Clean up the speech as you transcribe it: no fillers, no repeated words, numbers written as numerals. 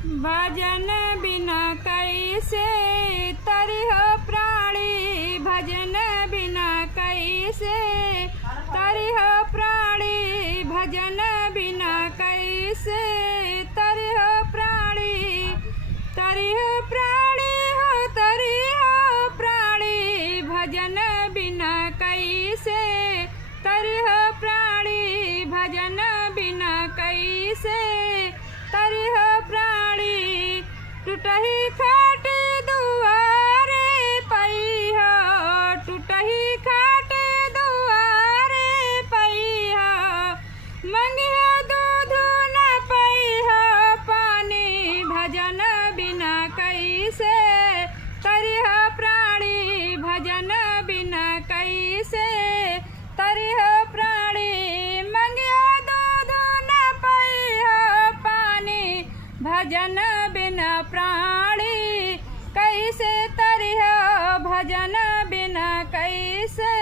भजन बिना कैसे तरिह प्राणी, भजन बिना कैसे तरिह प्राणी, भजन बिना कैसे तरिह प्राणी, तरिह प्राणी हो तरिह प्राणी, भजन बिना कैसे तरिह प्राणी, भजन बिना कैसे तरिह प्राणी। टूटही खाट दुआरे पैहा, टूटही खाट दुआरे पैहा, मंगिया दूध न पैहा पानी, भजन बिना कैसे तरिह प्राणी, भजन बिना कैसे तरिह प्राणी, मंगिया दूध न पैहा पानी, भजन बिना प्राणी कैसे तरिह, भजन बिना कैसे